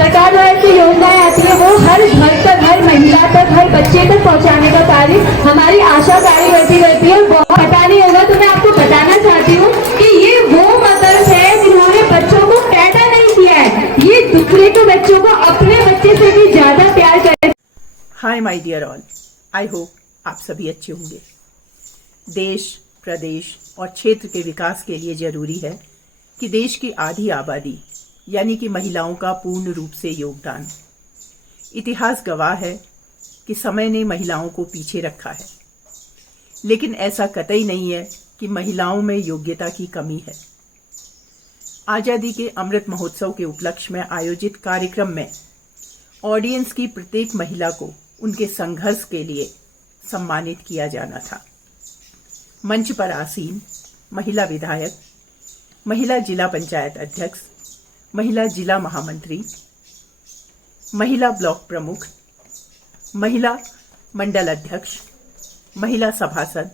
सरकार द्वारा ऐसी योजनाएं आती है वो हर घर तक, हर महिला तक, हर बच्चे तक पहुंचाने का कार्य हमारी आशा कार्य करती रहती है। बहुत पता नहीं होगा तो मैं आपको बताना चाहती हूँ कि ये वो मदर्स है जिन्होंने बच्चों को पैदा नहीं किया है, ये दूसरे के बच्चों को अपने बच्चे से भी ज्यादा प्यार करते। Hi my dear all, I hope आप सभी अच्छे होंगे। देश, प्रदेश और क्षेत्र के विकास के लिए जरूरी है कि देश की आधी आबादी यानी कि महिलाओं का पूर्ण रूप से योगदान। इतिहास गवाह है कि समय ने महिलाओं को पीछे रखा है, लेकिन ऐसा कतई नहीं है कि महिलाओं में योग्यता की कमी है। आज़ादी के अमृत महोत्सव के उपलक्ष्य में आयोजित कार्यक्रम में ऑडियंस की प्रत्येक महिला को उनके संघर्ष के लिए सम्मानित किया जाना था। मंच पर आसीन महिला विधायक, महिला जिला पंचायत अध्यक्ष, महिला जिला महामंत्री, महिला ब्लॉक प्रमुख, महिला मंडल अध्यक्ष, महिला सभासद,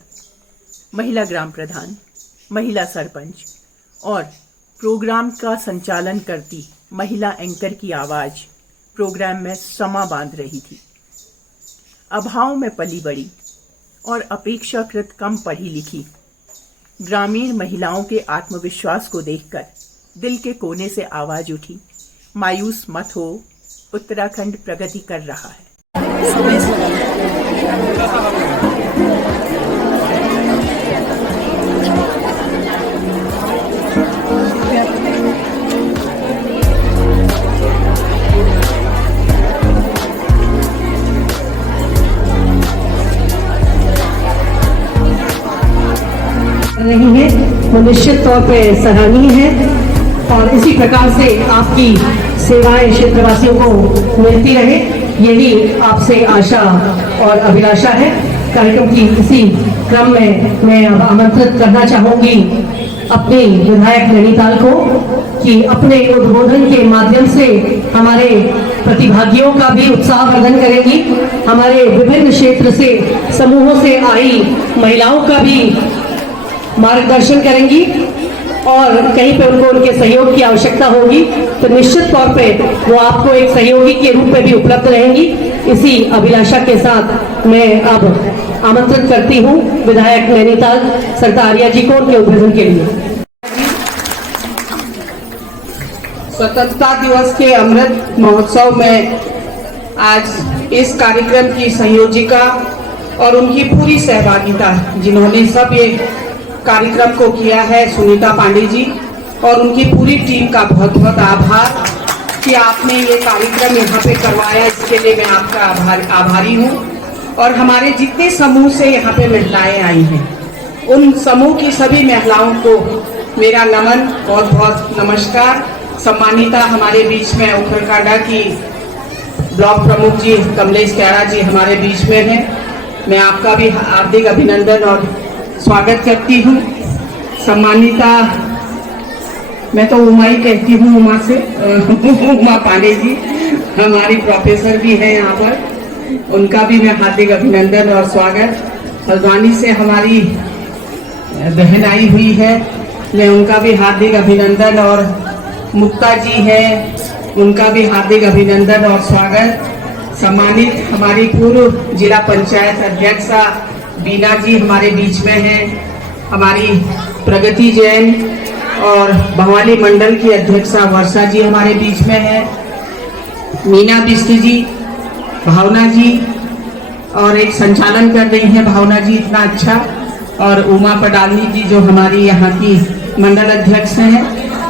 महिला ग्राम प्रधान, महिला सरपंच और प्रोग्राम का संचालन करती महिला एंकर की आवाज प्रोग्राम में समा बांध रही थी। अभाव में पली बड़ी और अपेक्षाकृत कम पढ़ी लिखी ग्रामीण महिलाओं के आत्मविश्वास को देखकर दिल के कोने से आवाज उठी, मायूस मत हो, उत्तराखंड प्रगति कर रहा है। रही है वो निश्चित तौर पे सराहनीय है और इसी प्रकार से आपकी सेवाएं क्षेत्रवासियों को मिलती रहे, यही आपसे आशा और अभिलाषा है। कार्यक्रम की इसी क्रम में मैं अब आमंत्रित करना चाहूंगी अपने विधायक नैनीताल को कि अपने उद्बोधन के माध्यम से हमारे प्रतिभागियों का भी उत्साहवर्धन करेंगी, हमारे विभिन्न क्षेत्र से समूहों से आई महिलाओं का भी मार्गदर्शन करेंगी और कहीं पे उनको उनके सहयोग की आवश्यकता होगी तो निश्चित तौर पे वो आपको एक सहयोगी के रूप में भी उपलब्ध रहेंगी। इसी अभिलाषा के साथ मैं अब आमंत्रित करती हूँ विधायक नैनीताल सरदार आर्या जी को उनके उद्बोधन के लिए। स्वतंत्रता दिवस के अमृत महोत्सव में आज इस कार्यक्रम की संयोजिका और उनकी पूरी सहभागिता, जिन्होंने सब ये कार्यक्रम को किया है, सुनीता पांडे जी और उनकी पूरी टीम का बहुत बहुत आभार कि आपने ये कार्यक्रम यहाँ पे करवाया, इसके लिए मैं आपका आभारी हूँ। और हमारे जितने समूह से यहाँ पे महिलाएं आई हैं, उन समूह की सभी महिलाओं को मेरा नमन, बहुत बहुत नमस्कार। सम्मानिता हमारे बीच में उत्तराखंड की ब्लॉक प्रमुख जी कमलेश कैरा जी हमारे बीच में हैं, मैं आपका भी हार्दिक अभिनंदन और स्वागत करती हूँ। सम्मानिता, मैं तो उमा ही कहती हूँ, उमा से उमा पांडे जी हमारी प्रोफेसर भी हैं यहाँ पर, उनका भी मैं हार्दिक अभिनंदन और स्वागत। हल्द्वानी से हमारी बहन आई हुई है, मैं उनका भी हार्दिक अभिनंदन और मुक्ता जी है, उनका भी हार्दिक अभिनंदन और स्वागत। सम्मानित हमारी पूर्व जिला पंचायत अध्यक्षा बीना जी हमारे बीच में हैं, हमारी प्रगति जैन और भवाली मंडल की अध्यक्षा वर्षा जी हमारे बीच में है, मीना बिस्ती जी, भावना जी और एक संचालन कर रही हैं भावना जी इतना अच्छा, और उमा पडालनी जी जो हमारी यहाँ की मंडल अध्यक्ष हैं,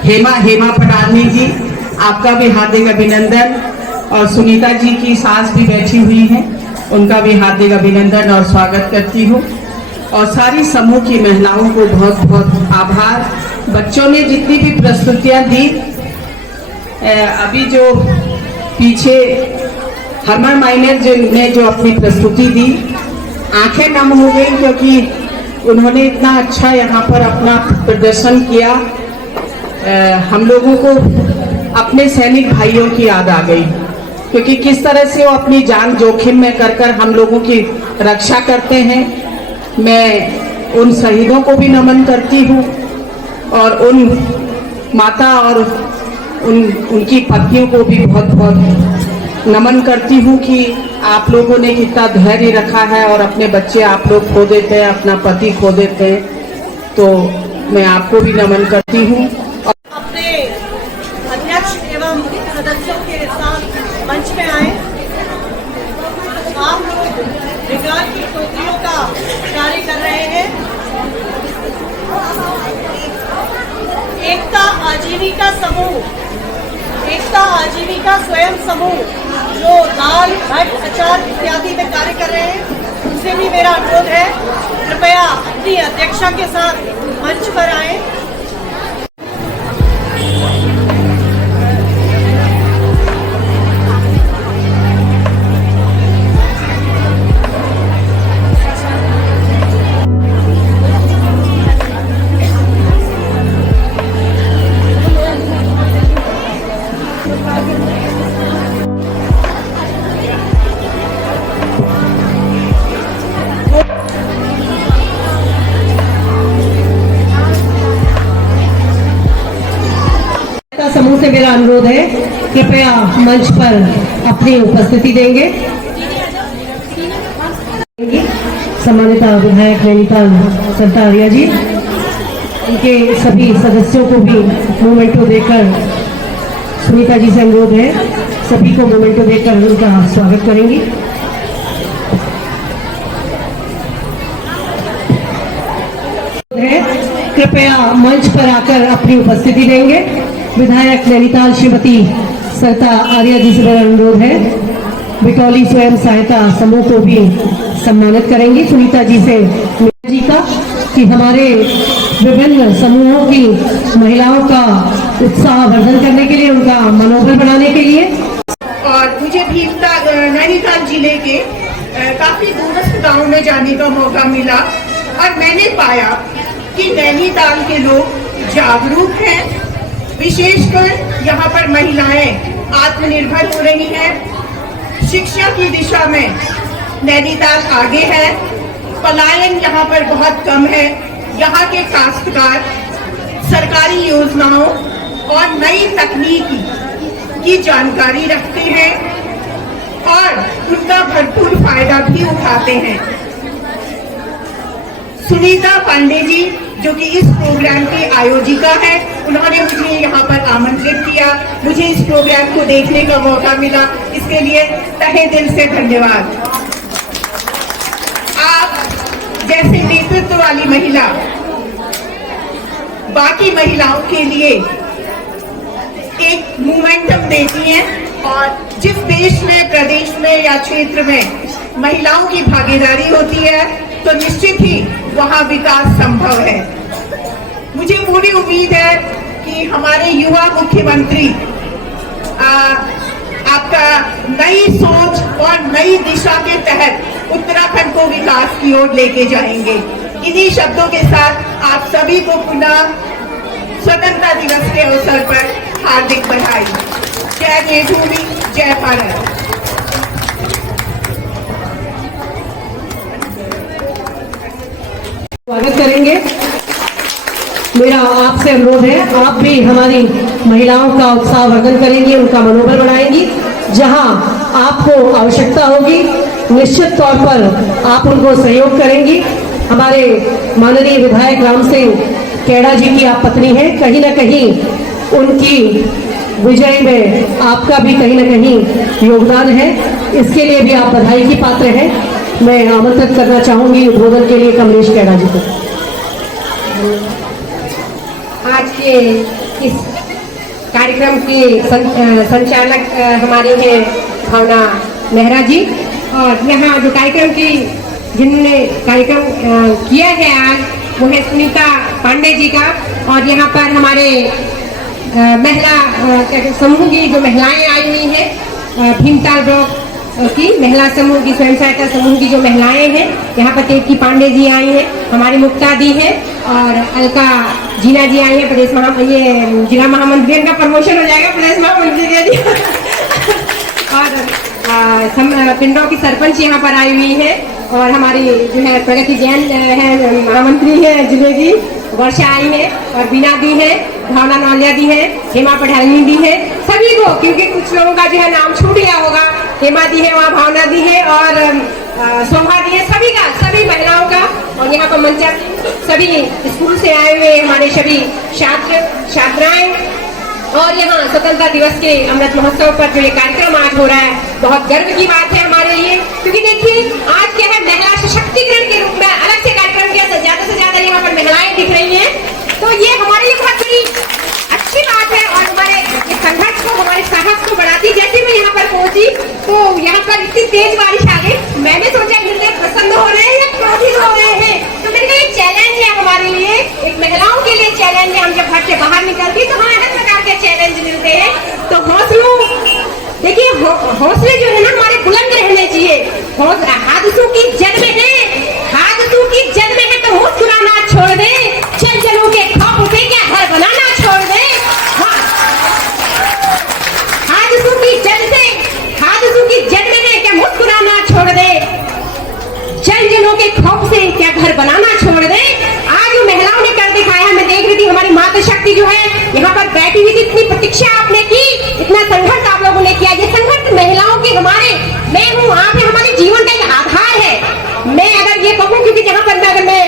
हेमा पडालनी जी आपका भी हार्दिक अभिनंदन, और सुनीता जी की सास भी बैठी हुई हैं, उनका भी हार्दिक अभिनंदन और स्वागत करती हूँ। और सारी समूह की महिलाओं को बहुत बहुत आभार। बच्चों ने जितनी भी प्रस्तुतियाँ दी, अभी जो पीछे हरमन माइनर ने जो अपनी प्रस्तुति दी, आंखें नम हो गई क्योंकि उन्होंने इतना अच्छा यहाँ पर अपना प्रदर्शन किया। हम लोगों को अपने सैनिक भाइयों की याद आ गई, क्योंकि किस तरह से वो अपनी जान जोखिम में कर हम लोगों की रक्षा करते हैं। मैं उन शहीदों को भी नमन करती हूँ और उन माता और उनकी पत्नियों को भी बहुत बहुत नमन करती हूँ कि आप लोगों ने कितना धैर्य रखा है और अपने बच्चे आप लोग खो देते हैं, अपना पति खो देते हैं, तो मैं आपको भी नमन करती हूँ। अपने अध्यक्ष एवं सदस्यों के साथ मंच में आए। आप लोग विज्ञान की टोकरियों का कार्य कर रहे हैं। एकता आजीविका समूह, एकता आजीविका स्वयं समूह जो दाल भट्ट अचार इत्यादि में कार्य कर रहे हैं, उनसे भी मेरा अनुरोध है कृपया अपनी अध्यक्षा के साथ मंच पर आए। समूह से मेरा अनुरोध है कृपया मंच पर अपनी उपस्थिति देंगे। सम्मानित विधायक नैनीताल सरतारिया जी, उनके सभी सदस्यों को भी मोमेंटो देकर, सुनीता जी से अनुरोध है सभी को मोमेंटो देकर उनका स्वागत करेंगी। कृपया मंच पर आकर अपनी उपस्थिति देंगे। विधायक नैनीताल श्रीमती सरता आर्या जी से मेरा अनुरोध है बिटौली स्वयं सहायता समूह को भी सम्मानित करेंगी। सुनीता जी से जी का कि हमारे विभिन्न समूहों की महिलाओं का उत्साह वर्धन करने के लिए, उनका मनोबल बढ़ाने के लिए। और मुझे नैनीताल जिले के काफी दूरस्थ गांव में जाने का मौका मिला और मैंने पाया कि नैनीताल के लोग जागरूक हैं। विशेषकर यहाँ पर महिलाएं आत्मनिर्भर हो रही हैं। शिक्षा की दिशा में नैनीताल आगे है। पलायन यहाँ पर बहुत कम है। यहाँ के काश्तकार सरकारी योजनाओं और नई तकनीकी की जानकारी रखते हैं और उनका भरपूर फायदा भी उठाते हैं। सुनीता पांडे जी जो कि इस प्रोग्राम की आयोजिका है, उन्होंने मुझे यहाँ पर आमंत्रित किया, मुझे इस प्रोग्राम को देखने का मौका मिला, इसके लिए तहे दिल से धन्यवाद। आप जैसे नेतृत्व वाली महिला बाकी महिलाओं के लिए एक मोमेंटम देती हैं और जिस देश में, प्रदेश में या क्षेत्र में महिलाओं की भागीदारी होती है तो निश्चित ही वहाँ विकास संभव है। मुझे पूरी उम्मीद है कि हमारे युवा मुख्यमंत्री आपका नई सोच और नई दिशा के तहत उत्तराखंड को विकास की ओर लेके जाएंगे। इन्हीं शब्दों के साथ आप सभी को पुनः स्वतंत्रता दिवस के अवसर पर हार्दिक बधाई। जय देवभूमि, जय भारत। स्वागत करेंगे। मेरा आपसे अनुरोध है आप भी हमारी महिलाओं का उत्साह वर्धन करेंगी, उनका मनोबल बढ़ाएंगी। जहां आपको आवश्यकता होगी निश्चित तौर पर आप उनको सहयोग करेंगी। हमारे माननीय विधायक राम सिंह कैड़ा जी की आप पत्नी हैं, कहीं ना कहीं उनकी विजय में आपका भी कहीं ना कहीं योगदान है, इसके लिए भी आप बधाई की पात्र हैं। मैं आमंत्रित करना चाहूंगी उद्बोधन के लिए कमलेश कैड़ा जी को। आज के इस कार्यक्रम की संचालक हमारी है भावना मेहरा जी, और यहाँ जो कार्यक्रम की जिन्होंने कार्यक्रम किया है आज वो है सुनीता पांडे जी का, और यहाँ पर हमारे महिला समूह की जो महिलाएं आई हुई हैं, भीमताल ब्लॉक की महिला समूह की, स्वयं सहायता समूह की जो महिलाएं हैं, यहाँ पर केतकी पांडे जी आई हैं, हमारी मुक्ता दी है, और अलका जीना जी आई है, प्रदेश ये जिला महामंत्री का प्रमोशन हो जाएगा, प्रदेश महामंत्री के लिए और पिंडों की सरपंच यहाँ पर आई हुई है, और हमारी जो है प्रगति जैन है महामंत्री है जिले की, वर्षा आई है और बीना दी है, भावना नौलिया दी है, हेमा पढ़ानी दी है, सभी को, क्योंकि कुछ लोगों का जो है नाम छूट गया होगा, हेमा दी है, वहाँ भावना दी है और शोभा दी है, सभी का, सभी महिलाओं का। और यहाँ पर मंचर सभी स्कूल से आए हुए हमारे सभी छात्र छात्राएं, और यहाँ स्वतंत्रता दिवस के अमृत महोत्सव पर जो ये कार्यक्रम आज हो रहा है, बहुत गर्व की बात है हमारे लिए, क्योंकि देखिए आज क्या है, महिला सशक्तिकरण के रूप में अलग से कार्यक्रम किया, ज्यादा से ज्यादा यहाँ पर महिलाएं दिख रही हैं, तो ये हमारे लिए बहुत बड़ी अच्छी बात है और हमारे संघर्ष को, हमारे साहस को बढ़ाती। जैसे मैं यहाँ पर पहुंची तो यहाँ पर इतनी तेज बारिश आ गई, मैंने सोचा निर्णय प्रसन्न हो रहे हैं या क्रोधित हो रहे हैं, तो मैंने कहा ये चैलेंज है हमारे लिए, एक महिलाओं के लिए चैलेंज है। हम जब घर से बाहर निकलती तो हमें अलग प्रकार के चैलेंज मिलते हैं, तो हौसलों, देखिए हौसले जो है ना हमारे बुलंद रहने चाहिए। हादसों की जद में है, हादसों की जद में है तो मुस्कुराना छोड़ दे, चल चलो के खौफ उठे क्या घर बनाना छोड़ दे। हादसों की जद से, हादसों की जद में है क्या मुस्कुराना छोड़ दे, चल चलो के खौफ से क्या घर बनाना छोड़ दे। आज महिलाओं ने कर दिखाया, मैं देख रही थी हमारी मातृ शक्ति जो है यहाँ पर बैठी हुई थी, इतनी प्रतीक्षा आपने की, इतना संघर्ष आप लोगों ने किया। ये संघर्ष महिलाओं के, हमारे, मैं हूँ, आप है, हमारे जीवन का एक आधार है। मैं अगर ये कहूँ, क्योंकि जहाँ पर अगर मैं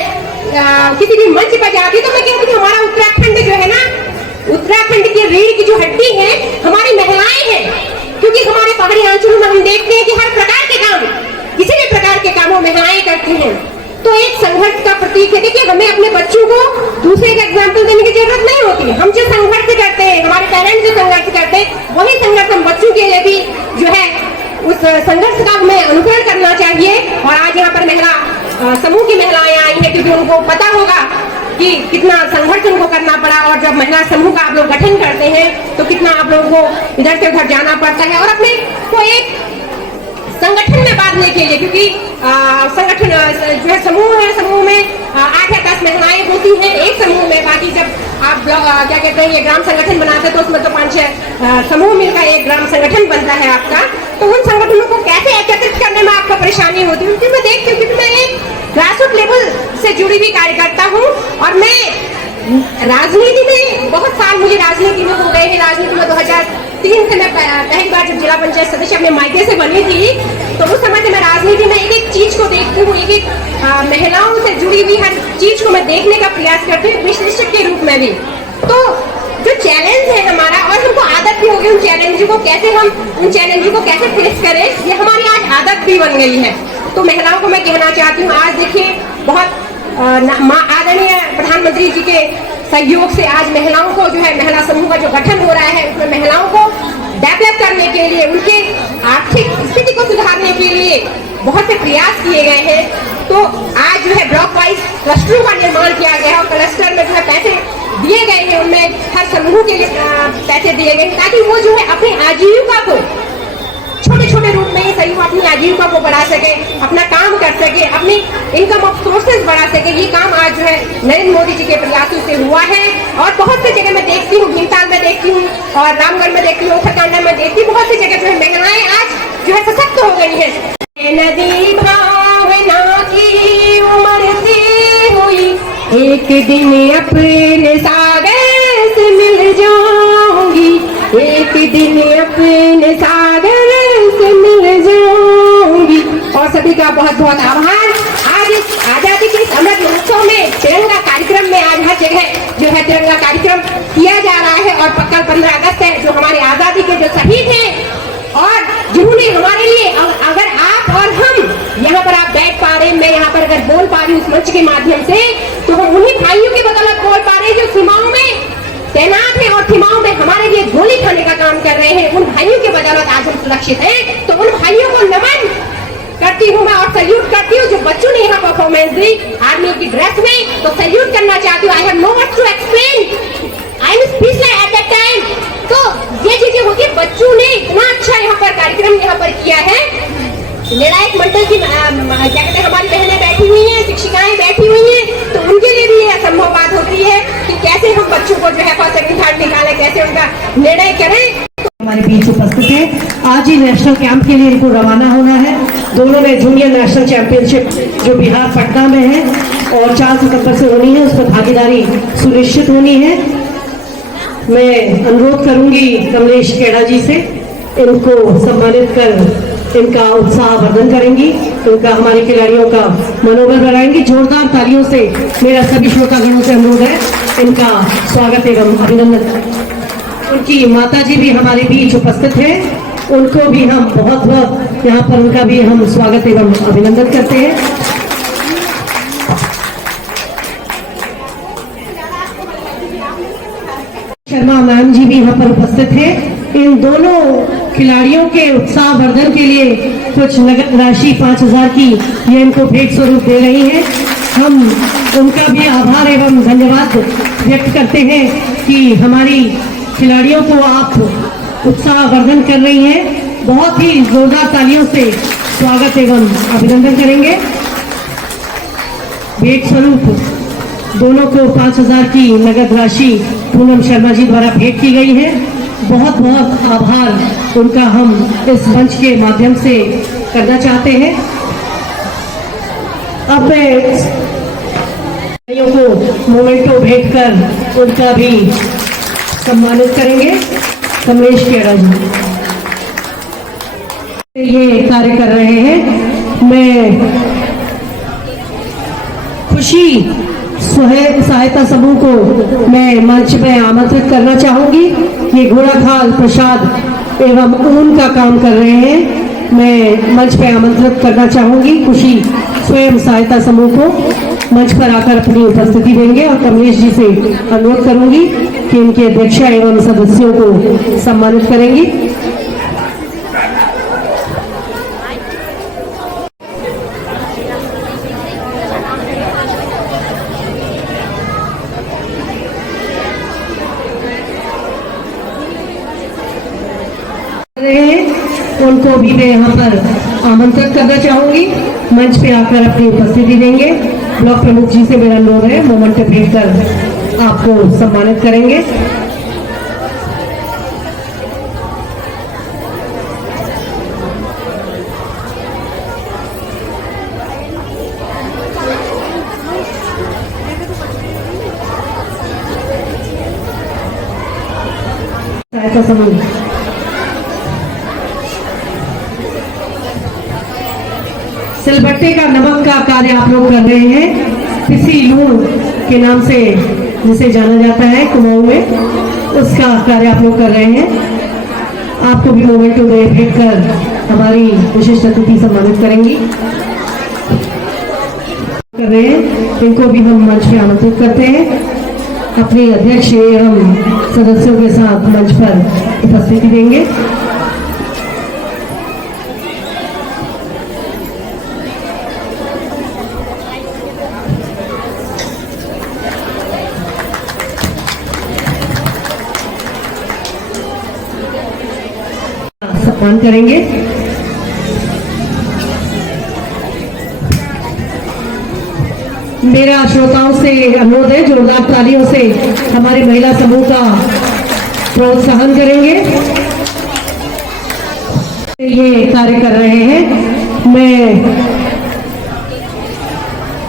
किसी भी मंच पर जाती तो मैं कहती हूँ हमारा उत्तराखंड जो है ना, उत्तराखंड की रीढ़ की जो हड्डी है हमारी महिलाएं हैं, क्योंकि हमारे पहाड़ी अंचलों में हम देखते हैं कि हर प्रकार के काम, किसी भी प्रकार के कामों महिलाएं करती हैं, तो एक संघर्ष का प्रतीक है। देखिए हमें अपने बच्चों को दूसरे का एग्जाम्पल देने की जरूरत नहीं होती, हम जो संघर्ष करते हैं, हमारे पेरेंट्स जो संघर्ष करते हैं, वही संघर्ष हम बच्चों के लिए भी जो है उस संघर्ष का हमें अनुकरण करना चाहिए। और आज यहाँ पर महिला समूह की महिलाएं आई हैं, क्योंकि उनको पता होगा कि कितना संघर्ष उनको करना पड़ा, और जब महिला समूह का आप लोग गठन करते हैं तो कितना आप लोगों को इधर से उधर जाना पड़ता है, और अपने को एक संगठन में बांधने के लिए, क्योंकि संगठन जो है समूह है, समूह में 8 या 10 महिलाएं होती हैं एक समूह में, बाकी जब आप क्या कहते हैं ये ग्राम संगठन बनाते हैं तो उसमें तो 5-6 समूह मिलकर एक ग्राम संगठन बनता है आपका। तो उन संगठनों को कैसे एकत्रित करने में आपको परेशानी होती है, क्योंकि मैं देखती हूँ, क्योंकि मैं एक ग्रासरूट लेवल से जुड़ी हुई कार्यकर्ता हूँ, और मैं राजनीति में बहुत साल मुझे राजनीति में हो गए हैं। राजनीति में 2003 से मैं पहली बार जब जिला पंचायत सदस्य अपने मायके से बनी थी, तो उस समय से मैं राजनीति में एक एक चीज को देखती हूँ, एक एक महिलाओं से जुड़ी हुई हर चीज को मैं देखने का प्रयास करती हूँ, विश्लेषक के रूप में भी। तो जो चैलेंज है हमारा, और हमको आदत भी हो गई उन चैलेंज को कैसे, हम उन चैलेंज को कैसे फेस करें, ये हमारी आज आदत भी बन गई है। तो महिलाओं को मैं कहना चाहती हूँ, आज देखिए बहुत आदरणीय प्रधानमंत्री जी के सहयोग से आज महिलाओं को जो है महिला समूह का जो गठन हो रहा है, उसमें महिलाओं को डेवलप करने के लिए, उनके आर्थिक स्थिति को सुधारने के लिए बहुत से प्रयास किए गए हैं। तो आज जो है ब्लॉक वाइज क्लस्टरों का निर्माण किया गया है, और क्लस्टर में जो है पैसे दिए गए हैं, उनमें हर समूह के लिए पैसे दिए गए हैं, ताकि वो जो है अपनी आजीविका को छोटे छोटे रूप में समूह अपनी आजीविका को बढ़ा सके, अपना काम कर सके, अपनी इनकम ऑफ सोर्सेज बढ़ा सके। ये काम आज जो है नरेंद्र मोदी जी के प्रयासों से हुआ है, और बहुत सी जगह मैं देखती हूँ, भीमताल में देखती हूँ और रामगढ़ में देखती हूँ, उत्तराखंड में देखती हूँ, बहुत सी जगह जो है महिलाएं आज जो है सशक्त हो गई है। नदी भावना की उमड़ती हुई एक दिन अपने सागर से मिल जाऊंगी, एक दिन अपने सागर से मिल जाऊंगी। और सभी का बहुत बहुत आभार। आज इस आजादी के अमृत महोत्सव में तिरंगा कार्यक्रम में आज हर जगह जो है तिरंगा कार्यक्रम किया जा रहा है, और कल 15 अगस्त है, जो हमारे आजादी के जो शहीद हैं और जिन्होंने हमारे लिए, अगर आप और हम यहाँ पर आप बैठ पा रहे, मैं यहाँ पर अगर बोल पा रही हूँ इस मंच के माध्यम से, तो हम उन्हीं भाइयों की बदौलत बोल पा रहे हैं जो सीमाओं में तैनात है और सीमाओं में हमारे लिए गोली खाने का काम कर रहे हैं। उन भाइयों की बदौलत आज हम सुरक्षित हैं। तो उन भाइयों को नमन करती हूँ मैं, और सल्यूट करती हूँ। जो बच्चों ने यहाँ परफॉर्मेंस दी आर्मी की ड्रेस में, तो सल्यूट करना चाहती हूँ। I have no words to explain, I am speechless at that time. तो ये चीजें होती है, बच्चों ने इतना अच्छा यहाँ पर कार्यक्रम यहाँ पर किया है। निर्णायक मंडल की क्या कहते हैं हमारी बहनें बैठी हुई हैं, शिक्षिकाएं बैठी हुई हैं, तो उनके लिए भी ये असंभव बात होती है कि कैसे हम बच्चों को जो है फर्स्ट सेकंड थर्ड निकालें, कैसे उनका निर्णय करें। हमारे बीच उपस्थित है। आज ही नेशनल कैंप के लिए इनको रवाना होना है। दोनों में जूनियर नेशनल चैंपियनशिप जो बिहार पटना में है, और 4 सितंबर से होनी है, उस पर भागीदारी सुनिश्चित होनी है। मैं अनुरोध करूंगी कमलेश खेड़ा जी से, इनको सम्मानित कर इनका उत्साह वर्धन करेंगी, इनका हमारे खिलाड़ियों का मनोबल बढ़ाएंगी। जोरदार तालियों से मेरा सभी श्रोतागणों से अनुरोध है इनका स्वागत एवं अभिनंदन। उनकी माता जी भी हमारे बीच उपस्थित हैं, उनको भी हम बहुत बहुत यहाँ पर उनका भी हम स्वागत एवं अभिनंदन करते हैं। शर्मा मैम जी भी यहाँ पर उपस्थित हैं। इन दोनों खिलाड़ियों के उत्साह वर्धन के लिए कुछ नगद राशि 5,000 की ये इनको भेंट स्वरूप दे रही हैं। हम उनका भी आभार एवं धन्यवाद व्यक्त करते हैं कि हमारी खिलाड़ियों को आप उत्साह वर्धन कर रही हैं। बहुत ही जोरदार तालियों से स्वागत एवं अभिनंदन करेंगे। भेंट स्वरूप दोनों को 5,000 की नगद राशि पूनम शर्मा जी द्वारा भेंट की गई है। बहुत बहुत आभार उनका हम इस मंच के माध्यम से करना चाहते हैं। अब मैं को मोमेंटो भेंट कर उनका भी सम्मानित करेंगे। कमलेश खेड़ा जी ये कार्य कर रहे हैं। मैं खुशी सहायता समूह को मैं मंच में आमंत्रित करना चाहूंगी। ये घोड़ाखाल प्रसाद एवं ऊन का काम कर रहे हैं। मैं मंच पे आमंत्रित करना चाहूंगी खुशी स्वयं सहायता समूह को मंच पर आकर अपनी उपस्थिति देंगे और कमलेश जी से अनुरोध करूंगी कि इनके अध्यक्ष एवं सदस्यों को सम्मानित करेंगी। उनको भी मैं यहाँ पर आमंत्रित करना चाहूंगी, मंच पे आकर अपनी उपस्थिति देंगे। ब्लॉक प्रमुख जी से मेरा अनुरोध है मोमेंट भेंट कर आपको सम्मानित करेंगे। सहायता समूह सिलबट्टे का नमक का कार्य आप लोग कर रहे हैं। पिसी लूण के नाम से जिसे जाना जाता है कुमाऊं में, उसका कार्य आप लोग कर रहे हैं। आपको भी मोमेंटो भेंट कर हमारी विशिष्ट अतिथि सम्मानित करेंगी कर रहे हैं। इनको भी हम मंच पे आमंत्रित करते हैं। अपने अध्यक्ष एवं सदस्यों के साथ मंच पर उपस्थिति देंगे। सम्मान करेंगे। मेरा श्रोताओं से अनुरोध है जोरदार तालियों से हमारे महिला समूह का प्रोत्साहन करेंगे। ये कार्य कर रहे हैं। मैं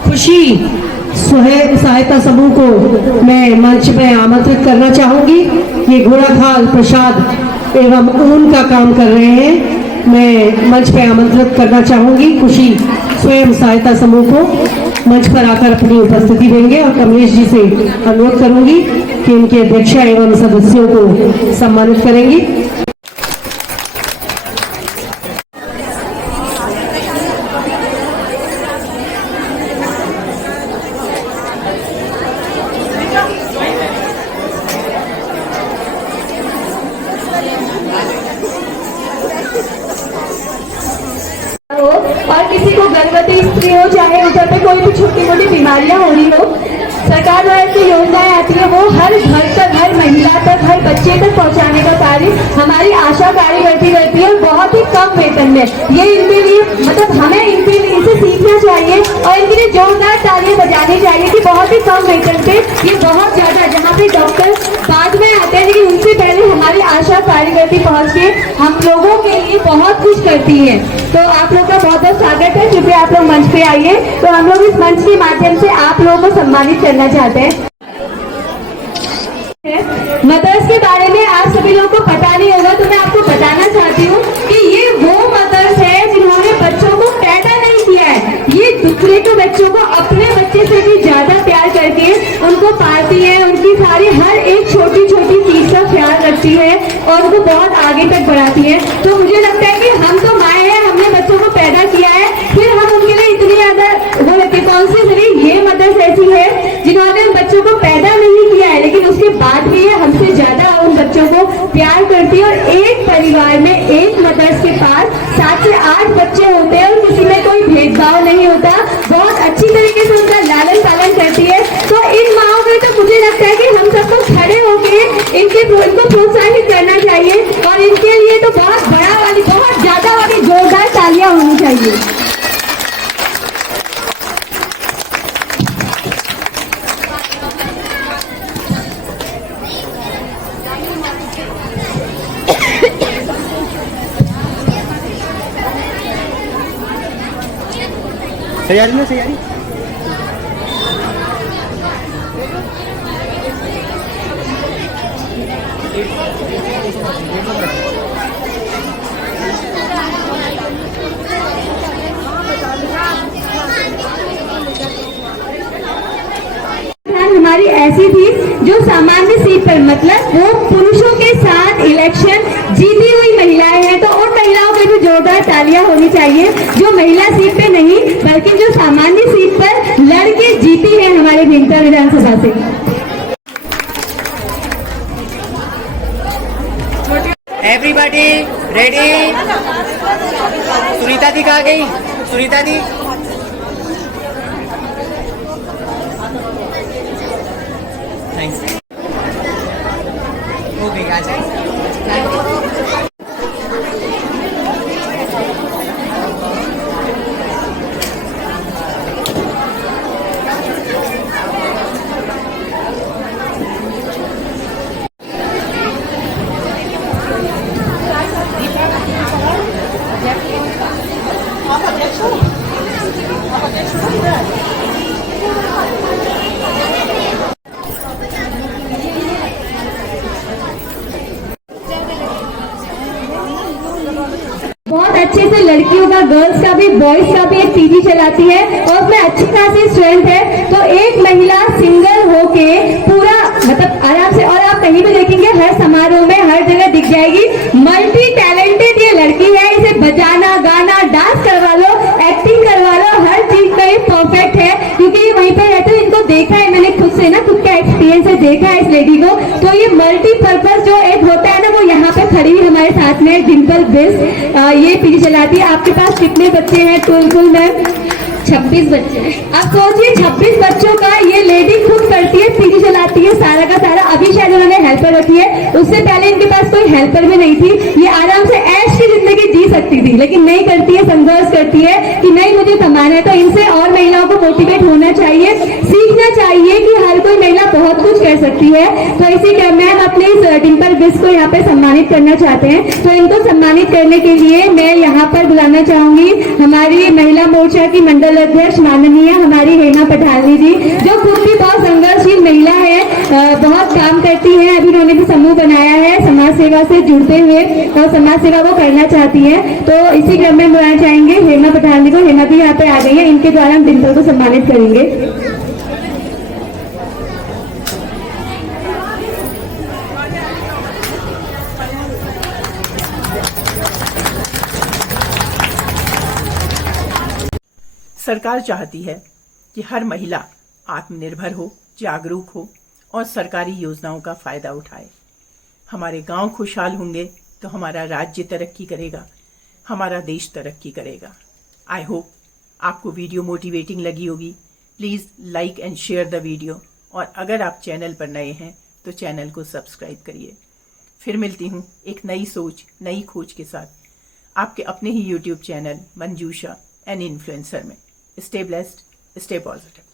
खुशी सहायता समूह को मैं मंच में आमंत्रित करना चाहूंगी। ये घोड़ाखाल प्रसाद एवं ऊन का काम कर रहे हैं। मैं मंच पे आमंत्रित करना चाहूंगी खुशी स्वयं सहायता समूह को मंच पर आकर अपनी उपस्थिति देंगे और कमलेश जी से अनुरोध करूंगी कि इनके अध्यक्ष एवं सदस्यों को सम्मानित करेंगी। और किसी को गर्भवती स्त्री हो, चाहे उधर पे कोई भी छोटी मोटी बीमारियां हो रही हो, सरकार द्वारा ऐसी योजनाएं आती है, वो हर घर तक, हर महिला तक, हर बच्चे तक पहुंचाने का कार्य हमारी आशा कार्यकर्ती रहती है, बहुत ही कम वेतन में। ये इनके लिए मतलब हमें इनसे सीखना चाहिए और इनके लिए जोरदार तालियां बजानी चाहिए कि बहुत ही कम वेतन पे ये बहुत ज्यादा, जहाँ पे डॉक्टर बाद में आते हैं लेकिन उनसे पहले हमारी आशा कार्यकर्ती पहुंच के हम लोगों के लिए बहुत कुछ करती है। तो आप लोग का बहुत बहुत स्वागत है। कृपया आप लोग मंच पे आइए। तो हम लोग इस मंच के माध्यम से आप लोगों को सम्मानित करना चाहते हैं। मदर्स के बारे में आप सभी लोगों को पता नहीं होगा, तो मैं आपको बताना चाहती हूँ कि ये वो मदर्स है जिन्होंने बच्चों को पैदा नहीं किया है। ये दूसरे को बच्चों को अपने बच्चे से भी ज्यादा प्यार करके उनको पालती है, उनकी सारी हर एक छोटी छोटी चीज का ख्याल रखती है और उनको बहुत आगे तक बढ़ाती है। तो मुझे लगता है कि हम तो माए हैं, हमने बच्चों को पैदा किया है, फिर हम उनके लिए इतनी ज्यादा वो लगती कौन सी सही। ये मदर्स ऐसी है जिन्होंने बच्चों को पैदा नहीं किया है, लेकिन उसके बाद भी ये हमसे ज्यादा उन बच्चों को प्यार करती है। और एक परिवार में एक मदर्स के पास 7 से 8 बच्चे होते हैं और किसी में कोई भेदभाव नहीं होता, बहुत अच्छी तरीके से उनका लालन पालन करती है। तो इन माओं में तो मुझे लगता है कि हम सबको खड़े होकर इनको प्रोत्साहित करना चाहिए और इनके लिए तो बहुत बड़ा वाली, बहुत ज्यादा वाली जोरदार तालियां होनी चाहिए। तैयारी में तैयारी हमारी ऐसी थी जो सामान्य सीट पर, मतलब वो पुरुषों के साथ इलेक्शन जीती हुई महिलाएं हैं। तो उन महिलाओं पे भी जोरदार तालियां होनी चाहिए जो महिला सीट पे नहीं बल्कि जो सामान्य सीट पर लड़के जीती है हमारे भीमताल विधानसभा से। Everybody ready. सुनीता दी कहाँ गई? सुनीता दी थैंक्स। हो गई आ जाए। बहुत अच्छे से लड़कियों का, गर्ल्स का भी, बॉयज का भी एक पीजी चलाती है और उसमें अच्छी खासी स्ट्रेंथ है। तो एक महिला सिंगल होके पूरा मतलब आराम से, और आप कहीं भी देखेंगे हर समारोह में हर जगह दिख जाएगी। मल्टी टैलेंटेड ये लड़की है, इसे बजाना, गाना, डांस करवा लो, एक्टिंग करवा लो, हर चीज में परफेक्ट है। क्योंकि ये वहीं पे रहते हैं, इनको देखा है मैंने खुद से ना, खुद का एक्सपीरियंस से देखा है इस लेडी को। तो ये मल्टी पर्पज जो एक होता है ना, वो यहाँ पे खड़ी है हमारे साथ में डिम्पल बिस, ये पीजी चलाती है। आपके पास कितने बच्चे हैं टुलकुल मैम? 26 बच्चे हैं। अब सोचिए 26 बच्चों का ये लेडी खुद करती है, पीजी चलाती है सारा का सारा। अभी शायद उन्होंने हेल्पर रखी है, उससे पहले इनके पास कोई हेल्पर भी नहीं थी। ये आराम से ऐश की जिंदगी जी सकती थी, लेकिन नहीं करती है, संघर्ष करती है कि नहीं मुझे कमाना है। तो इनसे और महिलाओं को मोटिवेट होना चाहिए, सीखना चाहिए कि हर कोई महिला बहुत कुछ कर सकती है। तो इसी क्रम में हम अपने इस डिम्पल बिस को यहाँ पे सम्मानित करना चाहते हैं। तो इनको सम्मानित करने के लिए मैं यहाँ पर बुलाना चाहूंगी हमारी महिला मोर्चा की मंडल अध्यक्ष माननीय हमारी हेमा पठानी जी, जो खुद भी बहुत संघर्षशील महिला है, बहुत काम करती हैं। अभी उन्होंने भी समूह बनाया है समाज सेवा से जुड़ते हुए और समाज सेवा वो करना चाहती है। तो इसी क्रम में बुलाना चाहेंगे हेमा पठानी को। हेमा भी यहाँ पे आ गई है, इनके द्वारा हम डिम्पल को सम्मानित करेंगे। सरकार चाहती है कि हर महिला आत्मनिर्भर हो, जागरूक हो और सरकारी योजनाओं का फायदा उठाए। हमारे गांव खुशहाल होंगे तो हमारा राज्य तरक्की करेगा, हमारा देश तरक्की करेगा। आई होप आपको वीडियो मोटिवेटिंग लगी होगी। Please like and share the video, और अगर आप चैनल पर नए हैं तो चैनल को सब्सक्राइब करिए। फिर मिलती हूँ एक नई सोच, नई खोज के साथ आपके अपने ही YouTube channel Manjusha an influencer में। Stay blessed, stay positive.